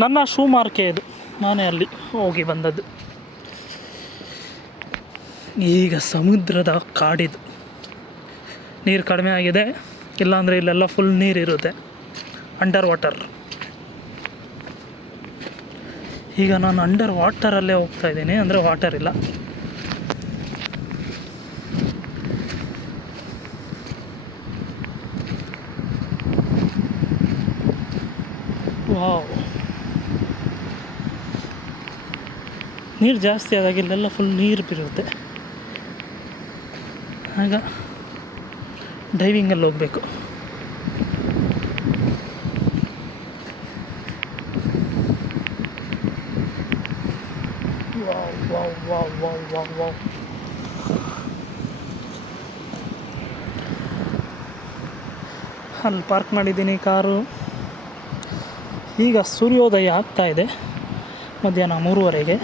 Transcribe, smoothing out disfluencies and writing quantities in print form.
ನನ್ನ ಶೂ ಮಾರ್ಕೆ ಇದು, ನಾನೇ ಅಲ್ಲಿ ಹೋಗಿ ಬಂದದ್ದು. ಈಗ ಸಮುದ್ರದ ಕಾಡಿದು, ನೀರು ಕಡಿಮೆ ಆಗಿದೆ, ಇಲ್ಲಾಂದರೆ ಇಲ್ಲೆಲ್ಲ ಫುಲ್ ನೀರಿರುತ್ತೆ, ಅಂಡರ್ ವಾಟರ್. ಈಗ ನಾನು ಅಂಡರ್ ವಾಟರಲ್ಲೇ ಹೋಗ್ತಾಯಿದ್ದೀನಿ, ಅಂದರೆ ವಾಟರ್ ಇಲ್ಲ. ವಾವ್, ನೀರು ಜಾಸ್ತಿ ಆದಾಗ ಇಲ್ಲೆಲ್ಲ ಫುಲ್ ನೀರು ಬಿರುತ್ತೆ. ಆಗ ಡೈವಿಂಗಲ್ಲಿ ಹೋಗಬೇಕು. Wow wow wow wow wow wow. ಅಲ್ಲಿ ಪಾರ್ಕ್ ಮಾಡಿದ್ದೀನಿ ಕಾರು. ಈಗ ಸೂರ್ಯೋದಯ ಆಗ್ತಾಯಿದೆ, ಮಧ್ಯಾಹ್ನ 3:30.